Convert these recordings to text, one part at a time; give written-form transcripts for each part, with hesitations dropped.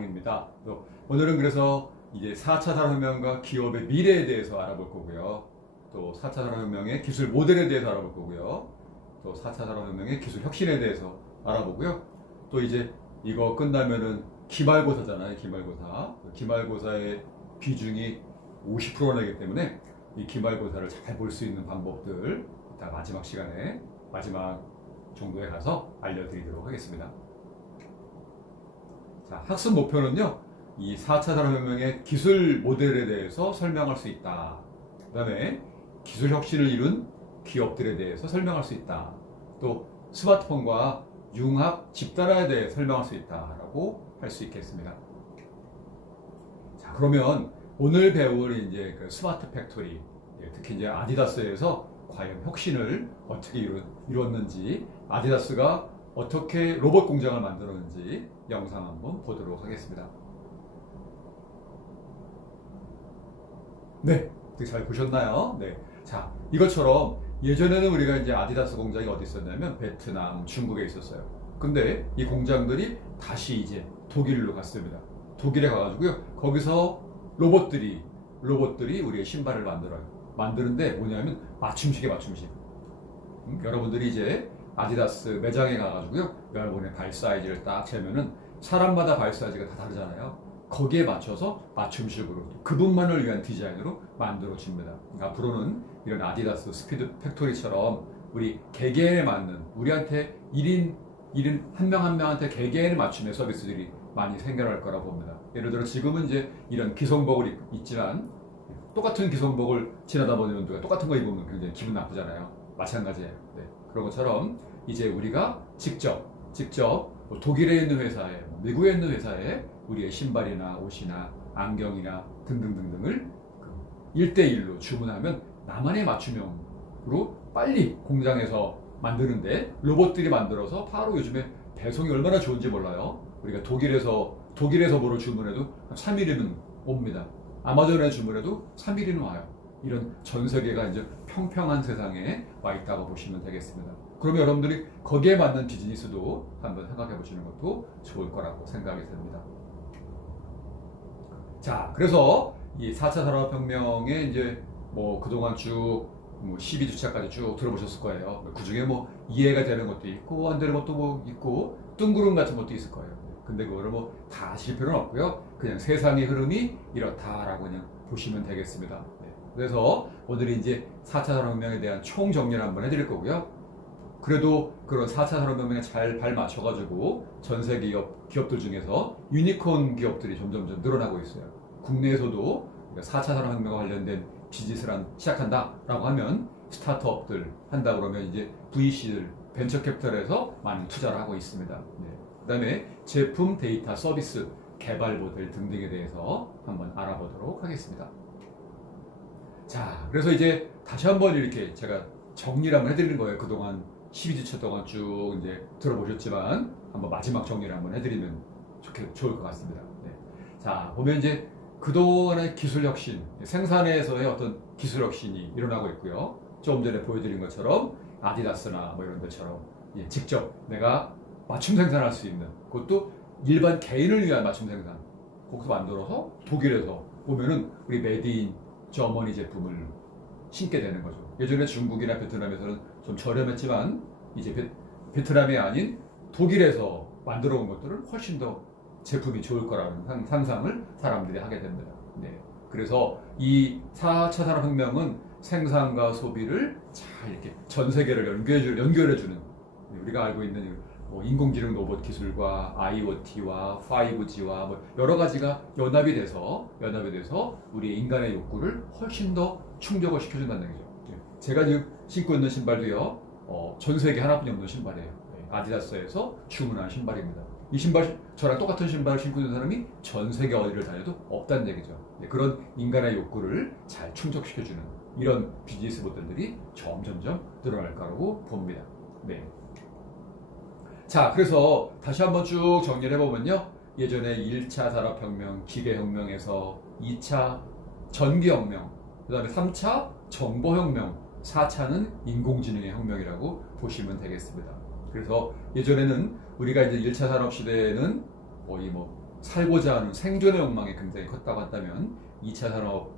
강입니다. 오늘은 그래서 이제 4차 산업혁명과 기업의 미래에 대해서 알아볼 거고요. 또 4차 산업혁명의 기술 모델에 대해서 알아볼 거고요. 또 4차 산업혁명의 기술 혁신에 대해서 알아보고요. 또 이제 이거 끝나면은 기말고사잖아요. 기말고사. 기말고사의 비중이 50%나 되기 때문에 이 기말고사를 잘 볼 수 있는 방법들 이따 마지막 시간에 마지막 정도에 가서 알려드리도록 하겠습니다. 자, 학습 목표는요, 이 4차 산업혁명의 기술 모델에 대해서 설명할 수 있다. 그 다음에 기술 혁신을 이룬 기업들에 대해서 설명할 수 있다. 또 스마트폰과 융합 집단화에 대해 설명할 수 있다라고 할 수 있겠습니다. 자, 그러면 오늘 배울 이제 그 스마트 팩토리, 특히 이제 아디다스에서 과연 혁신을 어떻게 이뤘는지, 아디다스가 어떻게 로봇 공장을 만들었는지 영상 한번 보도록 하겠습니다. 네, 잘 보셨나요? 네. 자, 이것처럼 예전에는 우리가 이제 아디다스 공장이 어디 있었냐면 베트남, 중국에 있었어요. 근데 이 공장들이 다시 이제 독일로 갔습니다. 독일에 가가지고요, 거기서 로봇들이 우리의 신발을 만드는데 뭐냐면 맞춤식이에요, 맞춤식. 여러분들이 이제 아디다스 매장에 가가지고요, 여러분의 발 사이즈를 딱 재면은 사람마다 발 사이즈가 다 다르잖아요. 거기에 맞춰서 맞춤식으로 그분만을 위한 디자인으로 만들어집니다. 앞으로는 이런 아디다스 스피드 팩토리처럼 우리 개개인에 맞는, 우리한테 1인 한 명 한 명한테 개개인에 맞춤의 서비스들이 많이 생겨날 거라고 봅니다. 예를 들어 지금은 이제 이런 기성복을 있지만 똑같은 기성복을 지나다 보면 누가 똑같은 거 입으면 굉장히 기분 나쁘잖아요. 마찬가지예요. 네. 그런 것처럼 이제 우리가 직접 독일에 있는 회사에, 미국에 있는 회사에 우리의 신발이나 옷이나 안경이나 등등등등을 1대1로 주문하면 나만의 맞춤형으로 빨리 공장에서 만드는데 로봇들이 만들어서 바로 요즘에 배송이 얼마나 좋은지 몰라요. 우리가 독일에서 뭐를 주문해도 3일이면 옵니다. 아마존에 주문해도 3일이면 와요. 이런 전 세계가 이제 평평한 세상에 와 있다고 보시면 되겠습니다. 그러면 여러분들이 거기에 맞는 비즈니스도 한번 생각해 보시는 것도 좋을 거라고 생각이 듭니다. 자, 그래서 이 4차 산업혁명에 이제 뭐 그동안 쭉 12주차까지 쭉 들어보셨을 거예요. 그 중에 뭐 이해가 되는 것도 있고 안 되는 것도 뭐 있고 뜬구름 같은 것도 있을 거예요. 근데 그거를 뭐 다 아실 필요는 없고요. 그냥 세상의 흐름이 이렇다라고 그냥 보시면 되겠습니다. 네. 그래서 오늘 이제 4차 산업혁명에 대한 총 정리를 한번 해드릴 거고요. 그래도 그런 4차 산업혁명에 잘 발맞춰가지고 전 세계 기업들 중에서 유니콘 기업들이 점점 늘어나고 있어요. 국내에서도 4차 산업혁명과 관련된 비즈니스를 시작한다라고 하면 스타트업들 한다 그러면 이제 VC들, 벤처캐피탈에서 많은 투자를 하고 있습니다. 네. 그 다음에 제품, 데이터, 서비스, 개발 모델 등등에 대해서 한번 알아보도록 하겠습니다. 자, 그래서 이제 다시 한번 이렇게 제가 정리를 한번 해드리는 거예요. 그동안 12주차 동안 쭉 이제 들어보셨지만 한번 마지막 정리를 한번 해드리면 좋을 것 같습니다. 네. 자, 보면 이제 그동안의 기술 혁신, 생산에서의 어떤 기술 혁신이 일어나고 있고요. 조금 전에 보여드린 것처럼 아디다스나 뭐 이런 데처럼 직접 내가 맞춤 생산할 수 있는, 그것도 일반 개인을 위한 맞춤 생산, 거기서 만들어서 독일에서 보면은 우리 메디인 저머니 제품을 신게 되는 거죠. 예전에 중국이나 베트남에서는 좀 저렴했지만 이제 베트남이 아닌 독일에서 만들어 온 것들은 훨씬 더 제품이 좋을 거라는 상상을 사람들이 하게 됩니다. 네. 그래서 이 4차 산업혁명은 생산과 소비를 잘 이렇게 전 세계를 연결해주는, 우리가 알고 있는 뭐 인공지능 로봇 기술과 IoT와 5G와 뭐 여러 가지가 연합이 돼서 우리 인간의 욕구를 훨씬 더 충족을 시켜준다는 얘기죠. 제가 지금 신고 있는 신발도요, 전 세계 하나뿐이 없는 신발이에요. 아디다스에서 주문한 신발입니다. 이 신발, 저랑 똑같은 신발을 신고 있는 사람이 전 세계 어디를 다녀도 없다는 얘기죠. 그런 인간의 욕구를 잘 충족시켜주는 이런 비즈니스 모델들이 점점점 늘어날 거라고 봅니다. 네. 자, 그래서 다시 한번 쭉 정리를 해보면요. 예전에 1차 산업혁명, 기계혁명에서 2차 전기혁명, 그 다음에 3차 정보혁명, 4차는 인공지능의 혁명이라고 보시면 되겠습니다. 그래서 예전에는 우리가 이제 1차 산업시대에는 거의 뭐 살고자 하는 생존의 욕망이 굉장히 컸다고 한다면 2차 산업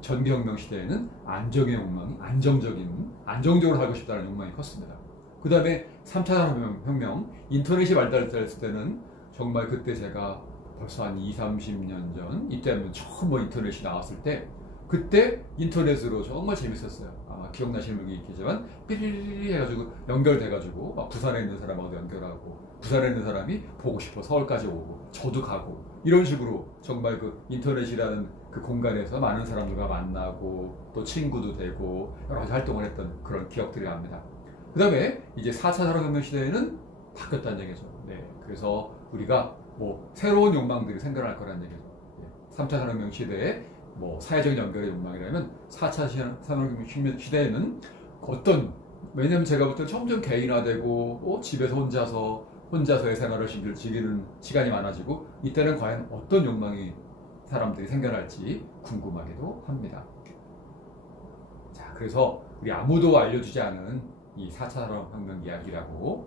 전기혁명 시대에는 안정의 욕망이 안정적으로 살고 싶다는 욕망이 컸습니다. 그 다음에 3차 산업혁명, 인터넷이 발달했을 때는 정말 그때 제가 벌써 한 20, 30년 전 이때는 처음 인터넷이 나왔을 때 그때 인터넷으로 정말 재밌었어요. 아마 기억나시는 분이 있겠지만 삐리리리 해가지고 연결돼가지고 막 부산에 있는 사람하고 연결하고 부산에 있는 사람이 보고 싶어 서울까지 오고 저도 가고 이런 식으로 정말 그 인터넷이라는 그 공간에서 많은 사람들과 만나고 또 친구도 되고 여러 가지 활동을 했던 그런 기억들이 납니다. 그 다음에 이제 4차 산업혁명 시대에는 바뀌었다는 얘기죠. 네, 그래서 우리가 새로운 욕망들이 생겨날 거라는 얘기죠. 3차 산업혁명 시대에 사회적 연결의 욕망이라면 4차 산업혁명 시대에는 왜냐면 제가 볼 때 점점 개인화되고 집에서 혼자서의 생활을 즐기는 시간이 많아지고 이때는 과연 어떤 욕망이 사람들이 생겨날지 궁금하기도 합니다. 자, 그래서 우리 아무도 알려주지 않은 이 4차 산업혁명 이야기라고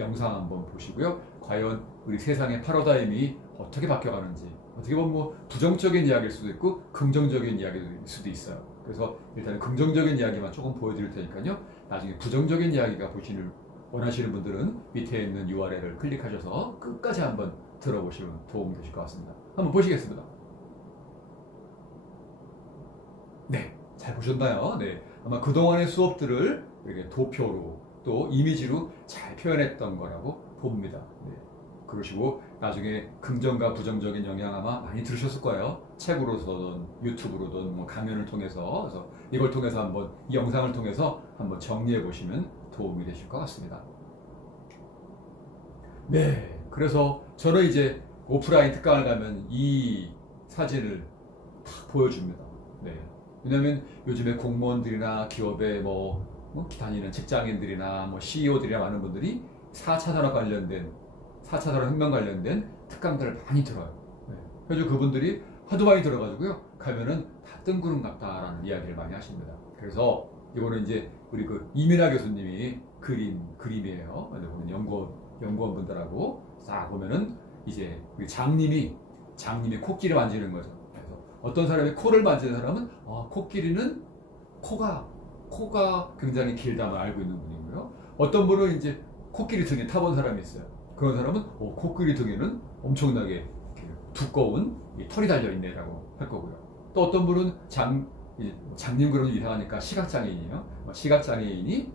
영상 한번 보시고요. 과연 우리 세상의 패러다임이 어떻게 바뀌어가는지 어떻게 보면 부정적인 이야기일 수도 있고 긍정적인 이야기일 수도 있어요. 그래서 일단 긍정적인 이야기만 조금 보여드릴 테니까요. 나중에 부정적인 이야기가 원하시는 분들은 밑에 있는 URL을 클릭하셔서 끝까지 한번 들어보시면 도움이 되실 것 같습니다. 한번 보시겠습니다. 네, 잘 보셨나요? 네, 아마 그동안의 수업들을 이렇게 도표로 또 이미지로 잘 표현했던 거라고 봅니다. 네. 그러시고 나중에 긍정과 부정적인 영향 아마 많이 들으셨을 거예요. 책으로든 유튜브로든 강연을 통해서. 그래서 이걸 통해서 이 영상을 통해서 한번 정리해 보시면 도움이 되실 것 같습니다. 네, 그래서 저는 이제 오프라인 특강을 가면 이 사진을 딱 보여줍니다. 네, 왜냐하면 요즘에 공무원들이나 기업에 다니는 직장인들이나 CEO들이나 많은 분들이 4차 산업혁명 관련된 특강들을 많이 들어요. 네. 그래서 그분들이 하도 많이 들어가지고요. 가면은 다 뜬구름 같다라는 이야기를 많이 하십니다. 그래서 이거는 이제 우리 이민아 교수님이 그림이에요. 보면 연구원분들하고 싹 보면은 이제 우리 장님이 코끼리 만지는 거죠. 그래서 어떤 사람이 코를 만지는 사람은 코끼리는 코가 굉장히 길다만 알고 있는 분이고요. 어떤 분은 이제 코끼리 등에 타본 사람이 있어요. 그런 사람은 코끼리 등에는 엄청나게 두꺼운 털이 달려있네라고 할 거고요. 또 어떤 분은 장님 그러면 이상하니까 시각장애인이에요. 시각장애인이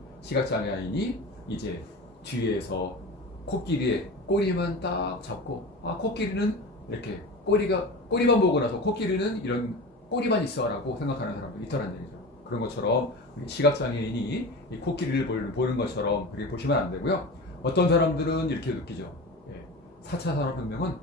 이제 뒤에서 코끼리의 꼬리만 딱 잡고 코끼리는 이렇게 꼬리만 보고 나서 코끼리는 이런 꼬리만 있어라고 생각하는 사람도 있더란 얘기죠. 그런 것처럼 시각장애인이 이 코끼리를 보는 것처럼 그렇게 보시면 안 되고요. 어떤 사람들은 이렇게 느끼죠. 4차 산업혁명은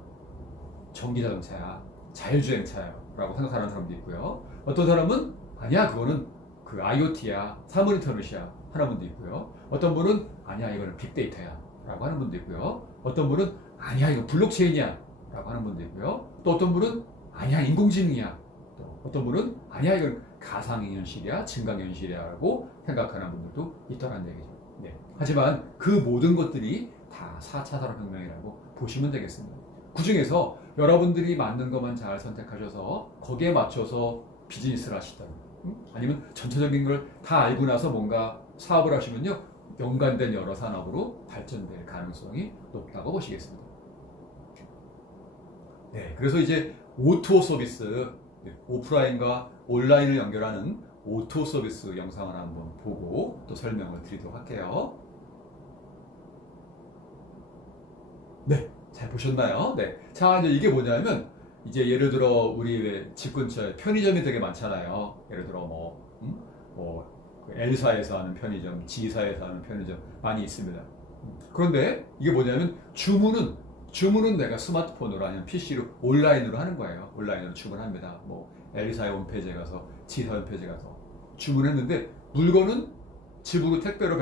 전기자동차야, 자율주행차야 라고 생각하는 사람도 있고요. 어떤 사람은 아니야, 그거는 IoT야, 사물 인터넷이야 하는 분도 있고요. 어떤 분은 아니야, 이거는 빅데이터야 라고 하는 분도 있고요. 어떤 분은 아니야, 이거 블록체인이야 라고 하는 분도 있고요. 또 어떤 분은 아니야, 인공지능이야. 또 어떤 분은 아니야, 이건 가상현실이야, 증강현실이야 라고 생각하는 분들도 있더란 얘기죠. 네. 하지만 그 모든 것들이 다 4차 산업혁명이라고 보시면 되겠습니다. 그 중에서 여러분들이 맞는 것만 잘 선택하셔서 거기에 맞춰서 비즈니스를 하시든 아니면 전체적인 걸 다 알고 나서 뭔가 사업을 하시면요, 연관된 여러 산업으로 발전될 가능성이 높다고 보시겠습니다. 네, 그래서 이제 오토 서비스, 오프라인과 온라인을 연결하는 오토 서비스 영상을 한번 보고 또 설명을 드리도록 할게요. 네, 잘 보셨나요? 네. 자, 이제 이게 뭐냐면, 이제 예를 들어 우리 집 근처에 편의점이 되게 많잖아요. 예를 들어 L사에서 하는 편의점, G사에서 하는 편의점 많이 있습니다. 그런데 이게 뭐냐면 주문은 내가 스마트폰으로 아니면 PC로 온라인으로 하는 거예요. 온라인으로 주문합니다. L사의 홈페이지에 가서 G사 홈페이지에 가서 주문했는데 물건은 집으로 택배로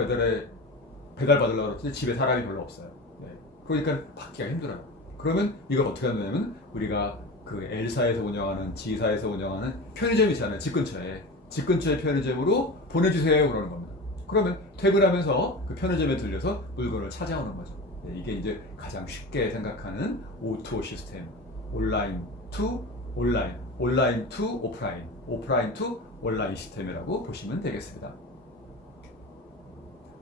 배달받으려고 그랬더니 집에 사람이 별로 없어요. 네. 그러니까 받기가 힘들어요. 그러면 이걸 어떻게 하냐면 우리가 L사에서 운영하는 G사에서 운영하는 편의점이 있잖아요. 집 근처에 편의점으로 보내주세요 그러는 겁니다. 그러면 퇴근하면서 그 편의점에 들려서 물건을 찾아오는 거죠. 네, 이게 이제 가장 쉽게 생각하는 O2O 시스템. 온라인 투 온라인, 온라인 투 오프라인, 오프라인 투 온라인 시스템이라고 보시면 되겠습니다.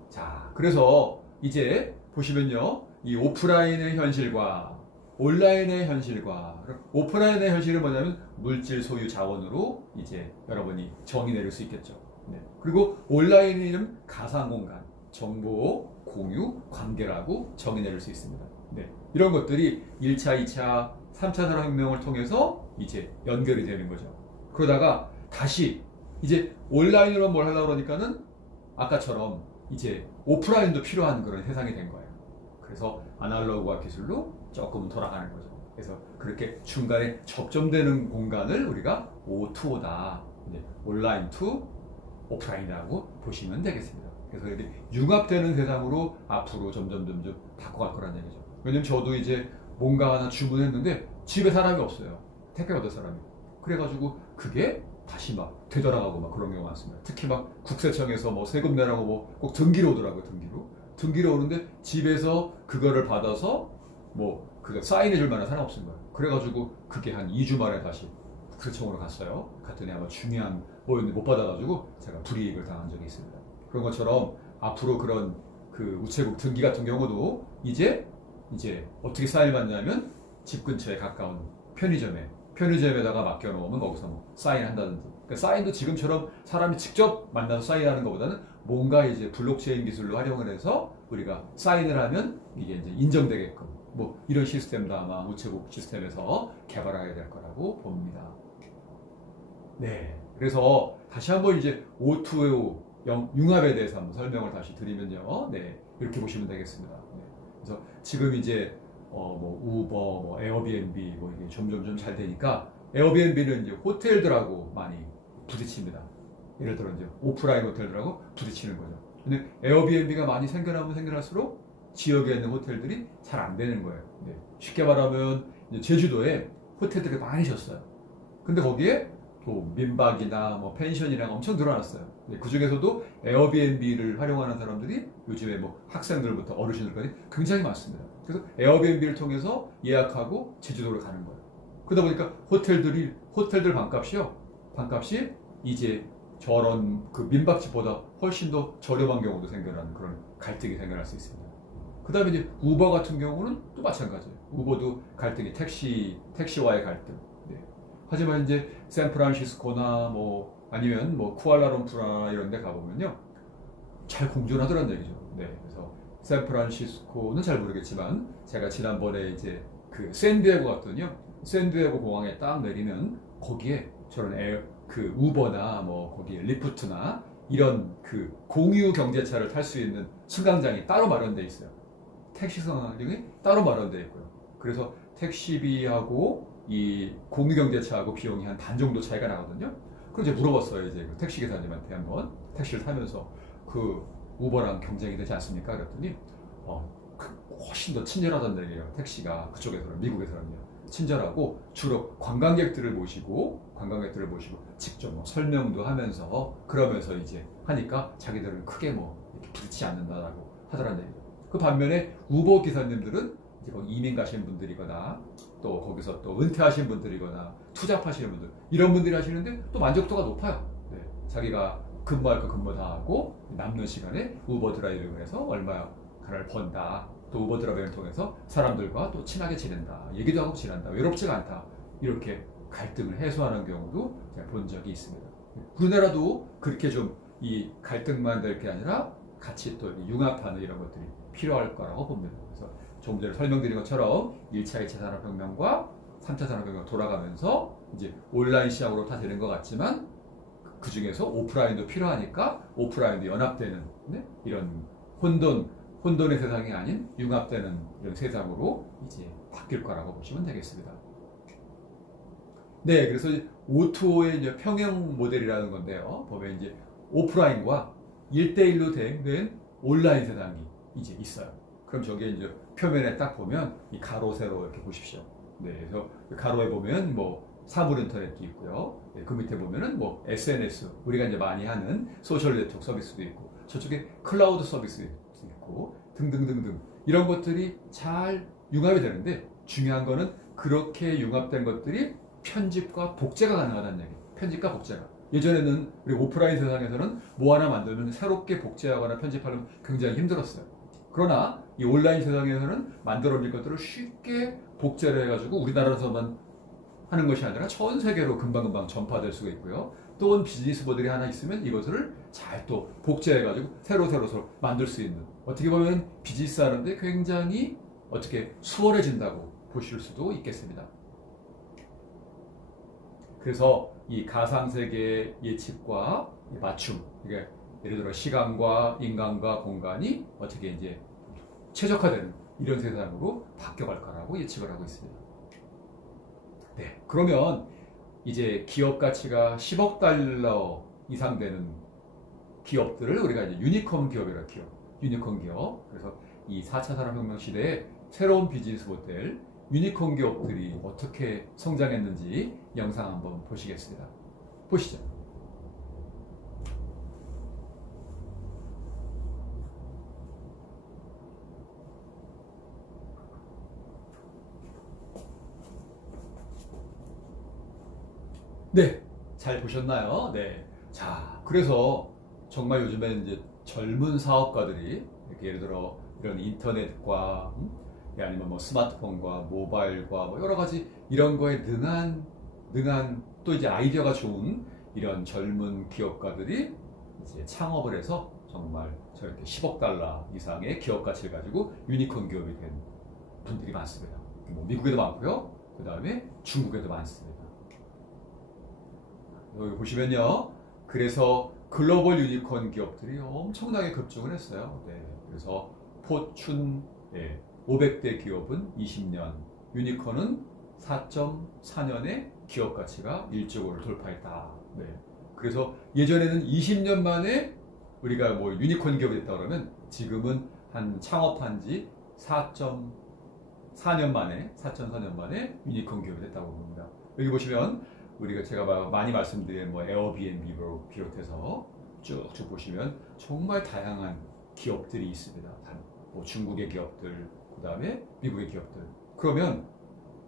자, 그래서 이제 보시면요, 이 오프라인의 현실과 온라인의 현실과, 오프라인의 현실은 뭐냐면 물질 소유 자원으로 이제 여러분이 정의 내릴 수 있겠죠. 네. 그리고 온라인은 가상 공간, 정보 공유 관계라고 정의 내릴 수 있습니다. 네. 이런 것들이 1차, 2차, 3차 산업혁명을 통해서 이제 연결이 되는 거죠. 그러다가 다시 이제 온라인으로 뭘 하려고 그러니까는 아까처럼 이제 오프라인도 필요한 그런 세상이 된 거예요. 그래서 아날로그화 기술로 조금 돌아가는 거죠. 그래서 그렇게 중간에 접점되는 공간을 우리가 O2O다. 온라인 투 오프라인이라고 보시면 되겠습니다. 그래서 이렇게 융합되는 세상으로 앞으로 점점 바꿔갈 거란 얘기죠. 왜냐면 저도 이제 뭔가 하나 주문했는데 집에 사람이 없어요. 택배 받을 사람이. 그래가지고 그게 다시 막 되돌아가고 막 그런 경우가 많습니다. 특히 막 국세청에서 뭐 세금 내라고 뭐 꼭 등기로 오더라고요. 등기로 오는데 집에서 그거를 받아서 뭐 그거 사인해줄 만한 사람 없은 거예요. 그래가지고 그게 한 2주 만에 다시 국세청으로 갔어요. 갔더니 아마 중요한 뭐였는데 못 받아가지고 제가 불이익을 당한 적이 있습니다. 그런 것처럼 앞으로 그런 그 우체국 등기 같은 경우도 이제 어떻게 사인을 받냐면 집 근처에 가까운 편의점에다가 맡겨놓으면 거기서 뭐 사인한다든지. 그러니까 사인도 지금처럼 사람이 직접 만나서 사인하는 것보다는 뭔가 이제 블록체인 기술로 활용을 해서 우리가 사인을 하면 이게 이제 인정되게끔 뭐 이런 시스템도 아마 우체국 시스템에서 개발하게 될 거라고 봅니다. 네. 그래서 다시 한번 이제 O2O 융합에 대해서 한번 설명을 다시 드리면요. 네. 이렇게 보시면 되겠습니다. 네. 그래서 지금 이제 뭐 우버, 뭐 에어비앤비 뭐 이게 점점 잘 되니까 에어비앤비는 이제 호텔들하고 많이 부딪힙니다. 예를 들어 이제 오프라인 호텔들하고 부딪히는 거죠. 근데 에어비앤비가 많이 생겨나면 생겨날수록 지역에 있는 호텔들이 잘 안 되는 거예요. 네. 쉽게 말하면 이제 제주도에 호텔들이 많이 졌어요. 근데 거기에 또 민박이나 뭐 펜션이랑 엄청 늘어났어요. 네. 그 중에서도 에어비앤비를 활용하는 사람들이 요즘에 뭐 학생들부터 어르신들까지 굉장히 많습니다. 그래서 에어비앤비를 통해서 예약하고 제주도를 가는 거예요. 그러다 보니까 호텔들 방값이 이제 저런 그 민박집보다 훨씬 더 저렴한 경우도 생겨나는 그런 갈등이 생겨날 수 있습니다. 그 다음에 이제 우버 같은 경우는 또 마찬가지예요. 우버도 갈등이 택시와의 갈등. 네. 하지만 이제 샌프란시스코나 뭐 아니면 뭐 쿠알라룸푸르나 이런 데 가보면요. 잘 공존하더란 얘기죠. 네. 그래서 샌프란시스코는 잘 모르겠지만 제가 지난번에 이제 그 샌디에고 갔더니요. 샌디에고 공항에 딱 내리면 거기에 저런 그 우버나 뭐 거기 리프트나 이런 그 공유 경제차를 탈 수 있는 승강장이 따로 마련되어 있어요. 택시 승강장이 따로 마련되어 있고요. 그래서 택시비하고 이 공유 경제차하고 비용이 한 반 정도 차이가 나거든요. 그래서 이제 물어봤어요. 이제 그 택시 기사님한테 한번 택시를 타면서 그 우버랑 경쟁이 되지 않습니까? 그랬더니 훨씬 더 친절하다는 얘기예요. 택시가 그쪽에서는 미국에서는요. 친절하고 주로 관광객들을 모시고 직접 뭐 설명도 하면서 그러면서 이제 하니까 자기들은 크게 뭐 이렇게 부딪히지 않는다라고 하더라는 얘기죠. 그 반면에 우버 기사님들은 이제 거기 이민 가신 분들이거나 또 거기서 또 은퇴하신 분들이거나 투잡하시는 분들 이런 분들이 하시는데 또 만족도가 높아요. 네. 자기가 근무할 거 근무 다 하고 남는 시간에 우버 드라이빙을 해서 얼마를 번다. 또 우버 드라이빙을 통해서 사람들과 또 친하게 지낸다. 얘기도 하고 지낸다. 외롭지가 않다. 이렇게 갈등을 해소하는 경우도 제가 본 적이 있습니다. 우리나라도 그렇게 좀 이 갈등만 될 게 아니라 같이 또 융합하는 이런 것들이 필요할 거라고 봅니다. 그래서 조금 전에 설명드린 것처럼 1차, 2차 산업혁명과 3차 산업혁명 돌아가면서 이제 온라인 시장으로 다 되는 것 같지만 그 중에서 오프라인도 필요하니까 오프라인도 연합되는 이런 혼돈의 세상이 아닌 융합되는 이런 세상으로 이제 바뀔 거라고 보시면 되겠습니다. 네, 그래서 O2O의 이제 평형 모델이라는 건데요. 보면 이제 오프라인과 1대1로 된 온라인 세상이 이제 있어요. 그럼 저게 이제 표면에 딱 보면 이 가로, 세로 이렇게 보십시오. 네, 그래서 가로에 보면 뭐 사물 인터넷도 있고요. 네, 그 밑에 보면은 뭐 SNS, 우리가 이제 많이 하는 소셜 네트워크 서비스도 있고, 저쪽에 클라우드 서비스 있고, 등등등등. 이런 것들이 잘 융합이 되는데 중요한 거는 그렇게 융합된 것들이 편집과 복제가 가능하다는 얘기예요. 편집과 복제가. 예전에는 우리 오프라인 세상에서는 뭐 하나 만들면 새롭게 복제하거나 편집하려면 굉장히 힘들었어요. 그러나 이 온라인 세상에서는 만들어 올 것들을 쉽게 복제를 해가지고 우리나라에서만 하는 것이 아니라 전 세계로 금방금방 전파될 수가 있고요. 또 비즈니스 모델이 하나 있으면 이것을 잘 또 복제해가지고 새로 만들 수 있는, 어떻게 보면 비즈니스 하는데 굉장히 어떻게 수월해진다고 보실 수도 있겠습니다. 그래서 이 가상세계의 예측과 맞춤, 이게 예를 들어 시간과 인간과 공간이 어떻게 이제 최적화되는 이런 세상으로 바뀌어갈 거라고 예측을 하고 있습니다. 네, 그러면 이제 기업 가치가 10억 달러 이상 되는 기업들을 우리가 이제 유니콘 기업이라고 해요. 유니콘 기업. 그래서 이 4차 산업혁명 시대에 새로운 비즈니스 모델, 유니콘 기업들이 어떻게 성장했는지 영상 한번 보시겠습니다. 보시죠. 네, 잘 보셨나요? 네. 자, 그래서 정말 요즘에 이제 젊은 사업가들이 이렇게 예를 들어 이런 인터넷과 아니면 뭐 스마트폰과 모바일과 뭐 여러 가지 이런 거에 능한 또 이제 아이디어가 좋은 이런 젊은 기업가들이 이제 창업을 해서 정말 저렇게 10억 달러 이상의 기업 가치를 가지고 유니콘 기업이 된 분들이 많습니다. 뭐 미국에도 많고요. 그 다음에 중국에도 많습니다. 여기 보시면요. 그래서 글로벌 유니콘 기업들이 엄청나게 급증을 했어요. 네. 그래서 포춘 500대 기업은 20년, 유니콘은 4.4년에 기업 가치가 1조 를 돌파했다. 네. 그래서 예전에는 20년 만에 우리가 뭐 유니콘 기업이 됐다 그러면 지금은 한 창업한 지 4.4년 만에 유니콘 기업이 됐다고 봅니다. 여기 보시면 우리가 제가 많이 말씀드린 뭐 에어비앤비로 비롯해서 쭉쭉 보시면 정말 다양한 기업들이 있습니다. 뭐 중국의 기업들, 그 다음에 미국의 기업들. 그러면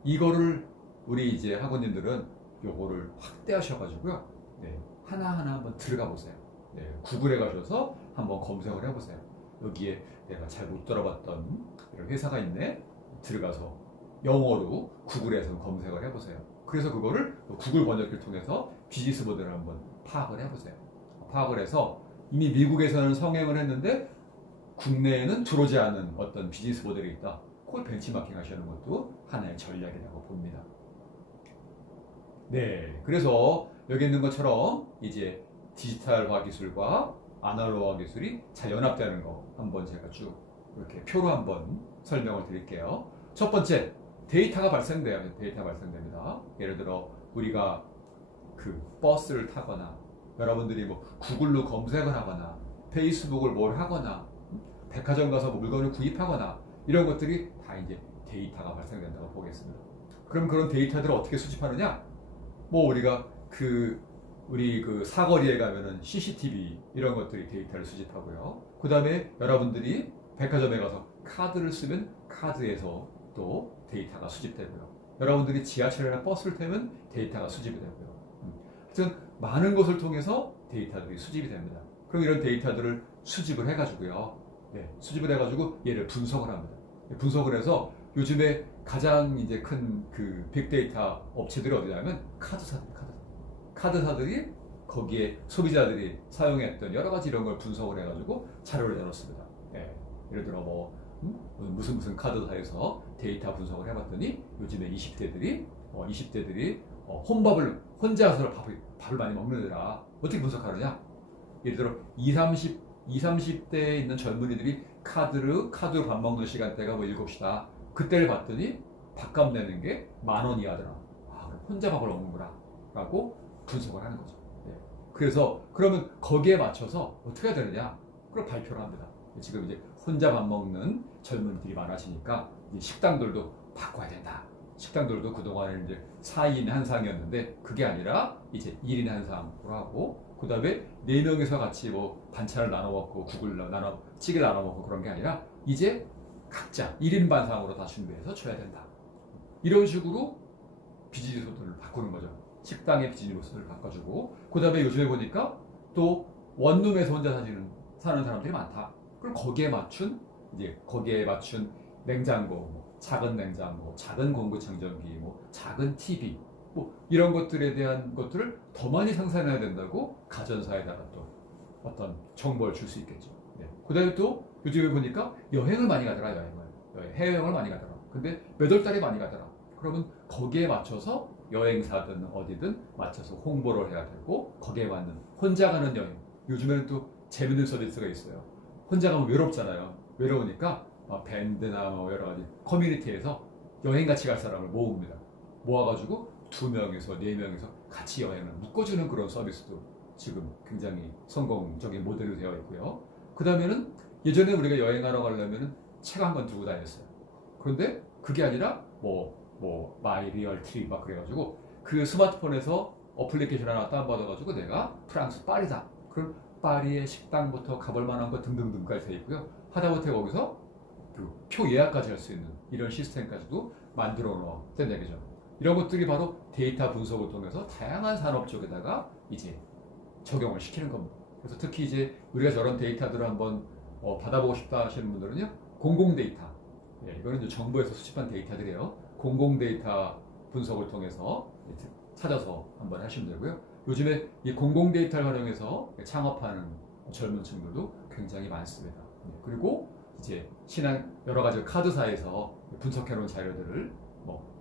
이거를 우리 이제 학원님들은 요거를 확대하셔가지고요. 네, 하나하나 한번 들어가 보세요. 네, 구글에 가셔서 한번 검색을 해보세요. 여기에 내가 잘 못 들어봤던 이런 회사가 있네. 들어가서 영어로 구글에서 검색을 해보세요. 그래서 그거를 구글 번역기를 통해서 비즈니스 모델을 한번 파악을 해보세요. 파악을 해서 이미 미국에서는 성행을 했는데 국내에는 들어오지 않은 어떤 비즈니스 모델이 있다. 그걸 벤치마킹 하시는 것도 하나의 전략이라고 봅니다. 네, 그래서 여기 있는 것처럼 이제 디지털화 기술과 아날로그화 기술이 잘 연합되는 거 한번 제가 쭉 이렇게 표로 한번 설명을 드릴게요. 첫 번째, 데이터가 발생돼요. 데이터가 발생됩니다. 예를 들어 우리가 그 버스를 타거나 여러분들이 뭐 구글로 검색을 하거나 페이스북을 뭘 하거나 백화점 가서 뭐 물건을 구입하거나 이런 것들이 다 이제 데이터가 발생된다고 보겠습니다. 그럼 그런 데이터들을 어떻게 수집하느냐? 뭐 우리가 우리 그 사거리에 가면은 CCTV 이런 것들이 데이터를 수집하고요. 그 다음에 여러분들이 백화점에 가서 카드를 쓰면 카드에서 또 데이터가 수집되고요. 여러분들이 지하철이나 버스를 타면 데이터가 수집이 되고요. 하여튼 많은 것을 통해서 데이터들이 수집이 됩니다. 그럼 이런 데이터들을 수집을 해가지고요. 네, 수집을 해가지고 얘를 분석을 합니다. 분석을 해서 요즘에 가장 이제 큰 그 빅데이터 업체들이 어디냐면 카드사들이 거기에 소비자들이 사용했던 여러 가지 이런 걸 분석을 해가지고 자료를 내놓습니다. 네, 예를 들어 뭐 무슨 카드사에서 데이터 분석을 해봤더니 요즘에 20대들이 혼자서 밥을 많이 먹느라 어떻게 분석하느냐? 예를 들어 20-30대에 있는 젊은이들이 카드로 밥 먹는 시간대가 뭐 7시다. 그때를 봤더니 밥값 내는 게 10,000원 이하더라. 아, 그럼 혼자 밥을 먹는구나 라고 분석을 하는 거죠. 네. 그래서 그러면 거기에 맞춰서 어떻게 해야 되느냐? 그걸 발표를 합니다. 지금 이제 혼자 밥 먹는 젊은이들이 많아지니까 이제 식당들도 바꿔야 된다. 식당들도 그동안은 이제 4인 한 상이었는데 그게 아니라 이제 1인 한 상으로 하고 그 다음에 4명이서 같이 뭐 반찬을 나눠 먹고 찌개를 나눠 먹고 그런 게 아니라 이제 각자 1인 반상으로 다 준비해서 줘야 된다. 이런 식으로 비즈니스 모델을 바꾸는 거죠. 식당의 비즈니스 모델을 바꿔주고, 그 다음에 요즘에 보니까 또 원룸에서 혼자 사는 사람들이 많다. 그럼 거기에 맞춘 냉장고, 뭐 작은 냉장고, 작은 공구청정기, 뭐 작은 TV, 뭐 이런 것들에 대한 것들을 더 많이 생산해야 된다고 가전사에다가 또 어떤 정보를 줄 수 있겠죠. 네. 그 다음에 또 요즘에 보니까 여행을 많이 가더라, 해외여행을 많이 가더라. 근데 몇 월 달에 많이 가더라. 그러면 거기에 맞춰서 여행사든 어디든 맞춰서 홍보를 해야 되고, 거기에 맞는 혼자 가는 여행. 요즘에는 또 재밌는 서비스가 있어요. 혼자 가면 외롭잖아요. 외로우니까 밴드나 뭐 여러 가지 커뮤니티에서 여행 같이 갈 사람을 모읍니다. 모아가지고 2명에서 4명에서 같이 여행을 묶어주는 그런 서비스도 지금 굉장히 성공적인 모델이 되어 있고요. 그 다음에는 예전에 우리가 여행하러 가려면 책 한 권 두고 다녔어요. 그런데 그게 아니라 마이 리얼 트립 막 그래가지고 그 스마트폰에서 어플리케이션 하나 다운받아가지고 내가 프랑스 파리다. 그럼 파리의 식당부터 가볼 만한 거 등등등까지 돼 있고요. 하다못해 거기서 그 표 예약까지 할 수 있는 이런 시스템까지도 만들어 놓았던 얘기죠. 이런 것들이 바로 데이터 분석을 통해서 다양한 산업 쪽에다가 이제 적용을 시키는 겁니다. 그래서 특히 이제 우리가 저런 데이터들을 한번 받아보고 싶다 하시는 분들은요, 공공 데이터. 예, 이거는 이제 정부에서 수집한 데이터들이에요. 공공 데이터 분석을 통해서 찾아서 한번 하시면 되고요. 요즘에 이 공공 데이터를 활용해서 창업하는 젊은 친구들도 굉장히 많습니다. 예, 그리고 이제 여러 가지 카드사에서 분석해 놓은 자료들을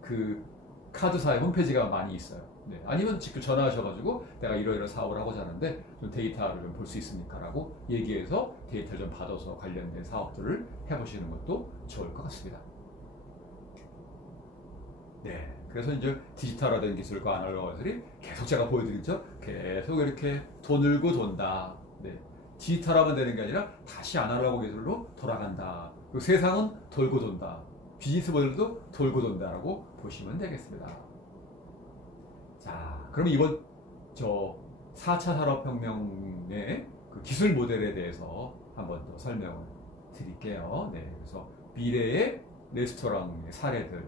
그 카드사의 홈페이지가 많이 있어요. 네. 아니면 직접 전화하셔가지고 내가 이러이러 사업을 하고자 하는데 좀 데이터를 좀 볼 수 있습니까? 라고 얘기해서 데이터를 좀 받아서 관련된 사업들을 해보시는 것도 좋을 것 같습니다. 네. 그래서 이제 디지털화된 기술과 아날로그 기술이 계속 제가 보여드리죠. 계속 이렇게 돈을고 돈다. 네. 디지털화만 되는 게 아니라 다시 아날로그 기술로 돌아간다. 그리고 세상은 돌고 돈다. 비즈니스 모델도 돌고 돈다라고 보시면 되겠습니다. 자, 그럼 이번 4차 산업혁명의 그 기술 모델에 대해서 한번 더 설명을 드릴게요. 네, 그래서 미래의 레스토랑의 사례들,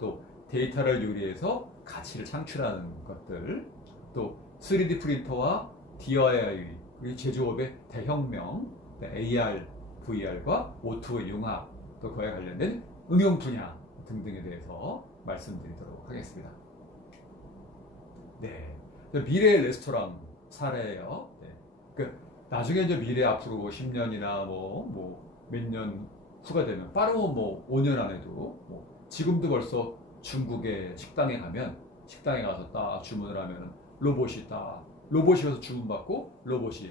또 데이터를 유리해서 가치를 창출하는 것들, 또 3D 프린터와 DIY, 그리고 제조업의 대혁명, AR, VR과 O2의 융합, 또 그에 관련된 응용 분야 등등에 대해서 말씀드리도록 하겠습니다. 네, 미래의 레스토랑 사례예요. 네. 나중에 이제 미래 앞으로 10년이나 몇 년 후가 되면 빠르면 5년 안에도 지금도 벌써 중국의 식당에 가서 딱 주문을 하면 로봇이 와서 주문받고 로봇이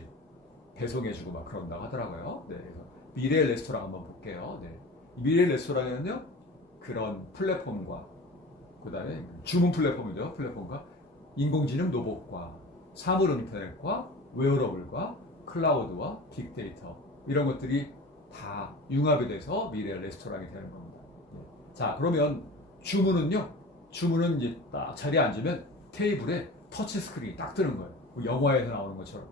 배송해주고 막 그런다고 하더라고요. 네, 그래서 미래의 레스토랑 한번 볼게요. 네. 미래의 레스토랑에는요, 그런 플랫폼과 그 다음에 주문 플랫폼과 인공지능 로봇과 사물 인터넷과 웨어러블과 클라우드와 빅데이터, 이런 것들이 다 융합이 돼서 미래의 레스토랑이 되는 겁니다. 네. 자, 그러면 주문은 이제 딱 자리에 앉으면 테이블에 터치 스크린이 딱 뜨는 거예요. 영화에서 나오는 것처럼,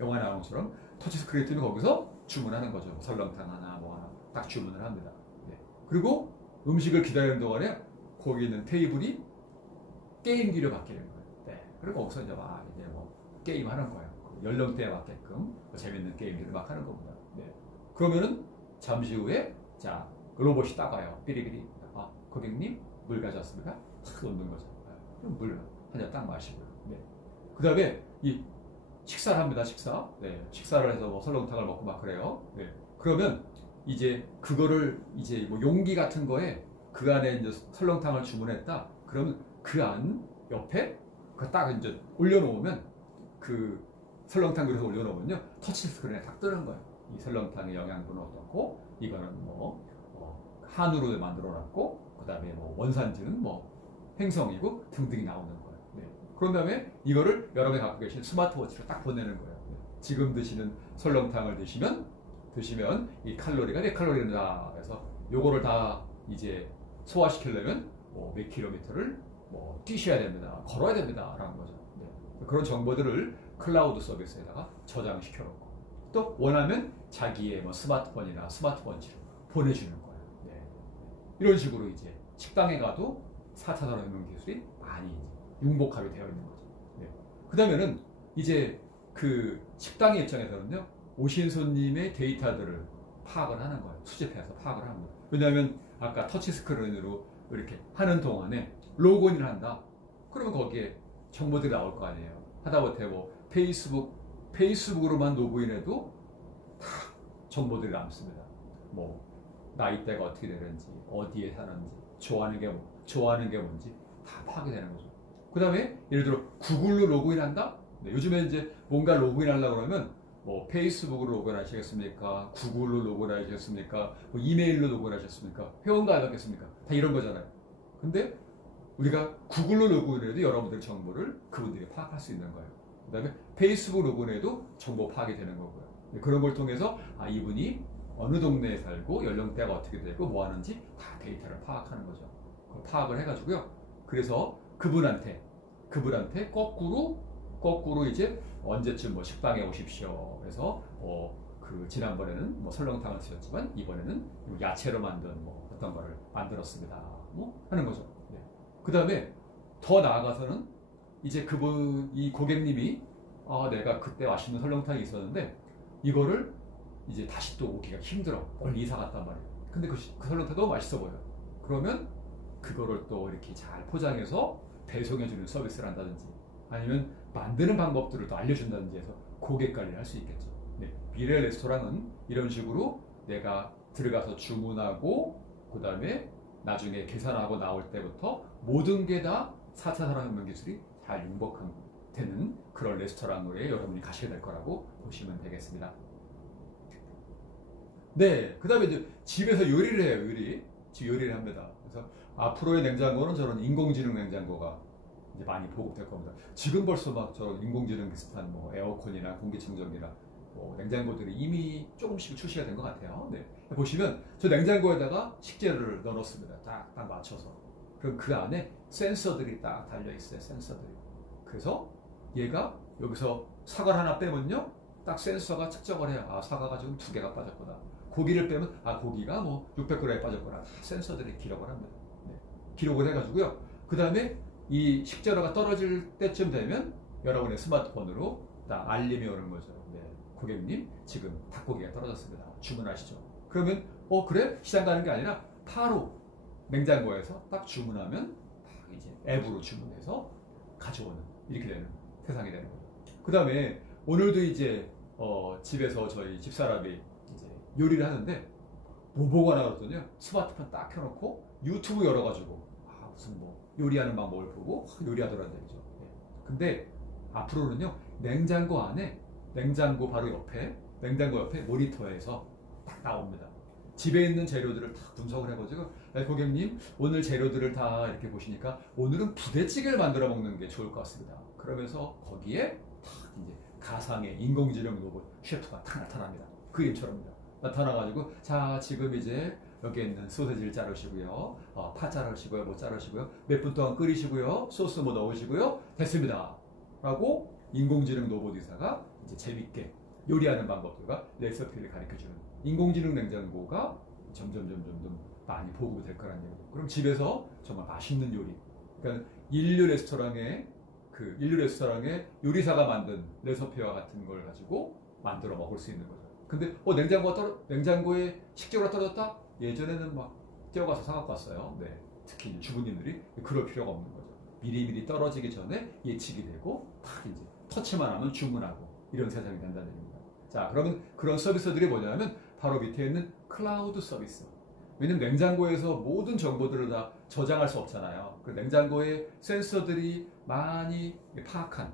영화에 나오는 것처럼 터치 스크린이 뜨면 거기서 주문하는 거죠. 설렁탕 하나 하나 딱 주문을 합니다. 네. 그리고 음식을 기다리는 동안에 거기 있는 테이블이 게임기로 바뀌는 거예요. 네. 그리고 거기서 이제 게임 하는 거예요. 연령대에 맞게끔 재밌는 게임들을 막 하는 겁니다. 네. 그러면은 잠시 후에 로봇이 딱 와요. 삐리삐리. 고객님 물 가져왔습니다. 탁 놓는 거죠. 물 한 잔 딱 마시고요. 네. 그 다음에 식사를 합니다. 네. 식사를 해서 설렁탕을 먹고 막 그래요. 네. 그러면 이제 그거를 이제 용기 같은 거에 그 안에 이제 설렁탕을 주문했다. 그러면 그 안 옆에 딱 이제 올려놓으면 그 설렁탕 그릇에 올려놓으면요, 터치 스크린에 딱 뜨는 거예요. 이 설렁탕의 영양분은 어떻고, 이거는 한우로 만들어놨고, 그 다음에 원산지는 횡성이고 등등이 나오는 거예요. 네. 그런 다음에 이거를 여러분이 갖고 계신 스마트워치로 딱 보내는 거예요. 네. 지금 드시는 설렁탕을 드시면 이 칼로리가 몇 칼로리다. 그래서 요거를 다 이제 소화시키려면 몇 킬로미터를 뛰셔야 됩니다. 걸어야 됩니다. 라는 거죠. 네. 그런 정보들을 클라우드 서비스에다가 저장시켜 놓고, 또 원하면 자기의 스마트폰이나 스마트워치로 보내주는 거예요. 이런 식으로 이제 식당에 가도 4차 산업혁명 기술이 많이 이제 융복합이 되어 있는 거죠. 네. 그 다음에는 이제 그 식당의 입장에서는요, 오신 손님의 데이터들을 파악을 하는 거예요. 수집해서 파악을 하는 거예요. 왜냐하면 아까 터치 스크린으로 이렇게 하는 동안에 로그인을 한다. 그러면 거기에 정보들이 나올 거 아니에요. 하다못해 뭐 페이스북으로만 로그인해도 다 정보들이 남습니다. 뭐 나이대가 어떻게 되는지, 어디에 사는지, 좋아하는 게 뭔지 다 파악이 되는 거죠. 그 다음에 예를 들어 구글로 로그인한다? 네, 요즘에 이제 뭔가 로그인하려고 그러면 뭐 페이스북으로 로그인하시겠습니까? 구글로 로그인하시겠습니까? 뭐 이메일로 로그인하셨습니까? 회원 가입하겠습니까? 다 이런 거잖아요. 근데 우리가 구글로 로그인해도 여러분들 정보를 그분들이 파악할 수 있는 거예요. 그 다음에 페이스북 로그인해도 정보 파악이 되는 거고요. 네, 그런 걸 통해서 이분이 어느 동네에 살고 연령대가 어떻게 되고 뭐 하는지 다 데이터를 파악하는 거죠. 파악을 해가지고요. 그래서 그분한테 거꾸로 이제 언제쯤 뭐 식당에 오십시오. 그래서 그 지난번에는 뭐 설렁탕을 쓰셨지만 이번에는 야채로 만든 뭐 어떤 거를 만들었습니다. 뭐 하는 거죠. 네. 그 다음에 더 나아가서는 이제 이 고객님이 내가 그때 맛있는 설렁탕이 있었는데 이거를 이제 다시 또 오기가 힘들어. 멀리 이사 갔단 말이에요. 근데 그 설렁탕 너무 맛있어 보여. 그러면 그거를 또 이렇게 잘 포장해서 배송해주는 서비스를 한다든지 아니면 만드는 방법들을 또 알려준다든지 해서 고객 관리를 할 수 있겠죠. 네. 미래 레스토랑은 이런 식으로 내가 들어가서 주문하고 그 다음에 나중에 계산하고 나올 때부터 모든 게 다 4차 산업혁명 기술이 잘 융복되는 그런 레스토랑으로 여러분이 가시게 될 거라고 보시면 되겠습니다. 네, 그 다음에 이제 집에서 요리를 해요. 집 요리를 합니다. 그래서 앞으로의 냉장고는 저런 인공지능 냉장고가 이제 많이 보급될 겁니다. 지금 벌써 막 저런 인공지능 비슷한 뭐 에어컨이나 공기청정기나 뭐 냉장고들이 이미 조금씩 출시가 된 것 같아요. 네. 보시면 저 냉장고에다가 식재료를 넣어놓습니다. 딱 맞춰서. 그럼 그 안에 센서들이 딱 달려있어요. 센서들이. 그래서 얘가 여기서 사과를 하나 빼면요. 딱 센서가 측정을 해요. 사과가 지금 2개가 빠졌구나. 고기를 빼면 고기가 뭐 600g이 빠졌구나. 센서들이 기록을 합니다. 네. 기록을 해가지고요. 그 다음에 이 식재료가 떨어질 때쯤 되면 여러분의 스마트폰으로 딱 알림이 오는 거죠. 네. 고객님, 지금 닭고기가 떨어졌습니다. 주문하시죠. 그러면 그래? 시장 가는 게 아니라 바로 냉장고에서 딱 주문하면 딱 이제 앱으로 주문해서 가져오는 이렇게 되는 세상이 되는 거죠. 그 다음에 오늘도 이제 집에서 저희 집사람이 이제 요리를 하는데 뭐 보고 하나 그랬더니요. 스마트폰 딱 켜놓고 유튜브 열어가지고 무슨 뭐 요리하는 방법을 보고 요리하더라는 얘기죠. 네. 근데 앞으로는요. 냉장고 바로 옆에 모니터에서 딱 나옵니다. 집에 있는 재료들을 다 분석을 해가지고 고객님 오늘 재료들을 다 이렇게 보시니까 오늘은 부대찌개를 만들어 먹는 게 좋을 것 같습니다. 그러면서 거기에 딱 이제 가상의 인공지능 로봇 셰프가 딱 나타납니다. 그림처럼요. 나타나가지고 자 지금 이제 여기에 있는 소세지를 자르시고요. 파 자르시고요. 뭐 자르시고요. 몇 분 동안 끓이시고요. 소스 뭐 넣으시고요. 됐습니다. 라고 인공지능 로봇 의사가 이제 재밌게 요리하는 방법들과 레시피를 가르쳐주는 인공지능 냉장고가 점점 많이 보급이 될 거라는 얘기죠. 그럼 집에서 정말 맛있는 요리, 그러니까 인류 레스토랑의 요리사가 만든 레시피와 같은 걸 가지고 만들어 먹을 수 있는 거죠. 근데 냉장고에 식재료가 떨어졌다? 예전에는 막 뛰어가서 사갖고 왔어요. 네. 특히 주부님들이 그럴 필요가 없는 거죠. 미리미리 떨어지기 전에 예측이 되고 딱 이제 터치만 하면 주문하고 이런 세상이 된다는 얘기입니다. 자, 그러면 그런 서비스들이 뭐냐면 바로 밑에 있는 클라우드 서비스. 왜냐면 냉장고에서 모든 정보들을 다 저장할 수 없잖아요. 그 냉장고에 센서들이 많이 파악한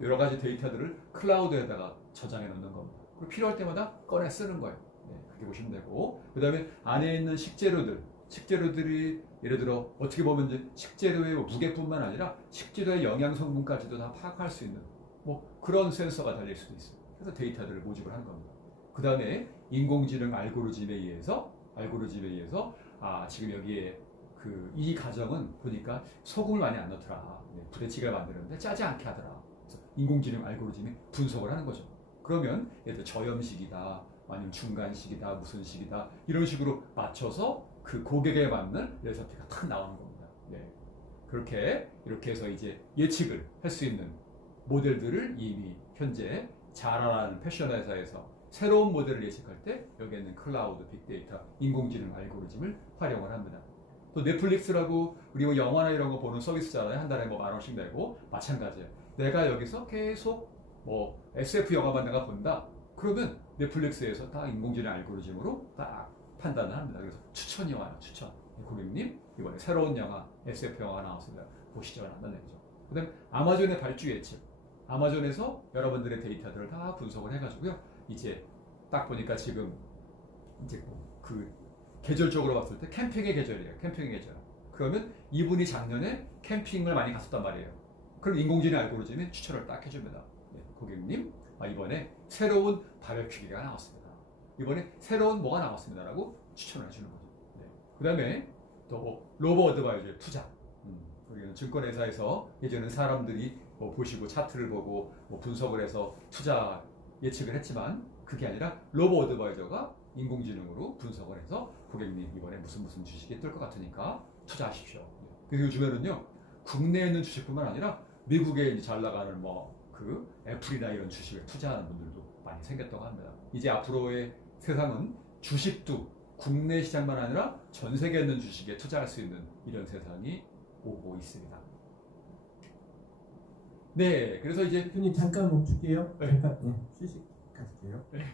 여러 가지 데이터들을 클라우드에다가 저장해 놓는 겁니다. 그리고 필요할 때마다 꺼내 쓰는 거예요. 네, 그렇게 보시면 되고, 그 다음에 안에 있는 식재료들이 예를 들어 어떻게 보면 이제 식재료의 무게뿐만 아니라 식재료의 영양 성분까지도 다 파악할 수 있는 뭐 그런 센서가 달릴 수도 있어요. 그래서 데이터들을 모집을 한 겁니다. 그 다음에 인공지능 알고리즘에 의해서 지금 여기에 이 가정은 보니까 소금을 많이 안 넣더라. 네, 부대찌개를 만드는데 짜지 않게 하더라. 그래서 인공지능 알고리즘이 분석을 하는 거죠. 그러면 예를 들어 저염식이다, 아니면 중간식이다, 무슨 식이다 이런 식으로 맞춰서 그 고객에 맞는 레시피가 탁 나오는 겁니다. 네. 이렇게 해서 이제 예측을 할 수 있는 모델들을 이미 현재 자라나는 패션 회사에서 새로운 모델을 예측할 때 여기에는 클라우드, 빅데이터, 인공지능 알고리즘을 활용을 합니다. 또 넷플릭스라고 우리 뭐 영화나 이런 거 보는 서비스잖아요. 한 달에 뭐 10,000원씩 내고 마찬가지예요. 내가 여기서 계속 뭐 SF 영화만 내가 본다. 그러면 넷플릭스에서 딱 인공지능 알고리즘으로 딱 판단을 합니다. 그래서 추천이 와요. 추천. 고객님 이번에 새로운 영화 SF 영화가 나왔습니다. 보시죠. 라는 거죠. 그 다음에 아마존의 발주 예측. 아마존에서 여러분들의 데이터들을 다 분석을 해가지고요. 이제 딱 보니까 지금 이제 그 계절적으로 봤을 때 캠핑의 계절이에요. 캠핑의 계절. 그러면 이분이 작년에 캠핑을 많이 갔었단 말이에요. 그럼 인공지능 알고리즘이 추천을 딱 해줍니다. 네, 고객님, 이번에 새로운 바베큐기가 나왔습니다. 이번에 새로운 뭐가 나왔습니다라고 추천을 해주는 거죠. 네. 그 다음에 또 로보 어드바이저의 투자. 우리는 증권회사에서 예전에는 사람들이 뭐 보시고 차트를 보고 뭐 분석을 해서 투자 예측을 했지만 그게 아니라 로보 어드바이저가 인공지능으로 분석을 해서 고객님 이번에 무슨 주식이 뜰 것 같으니까 투자하십시오. 그리고 요즘에는요 국내에 있는 주식뿐만 아니라 미국에 이제 잘 나가는 뭐 그 애플이나 이런 주식에 투자하는 분들도 많이 생겼다고 합니다. 이제 앞으로의 세상은 주식도 국내 시장만 아니라 전 세계에 있는 주식에 투자할 수 있는 이런 세상이 오고 있습니다. 네, 그래서 이제 대표님 잠깐 멈출게요. 네. 잠깐 휴식 가질게요. 네.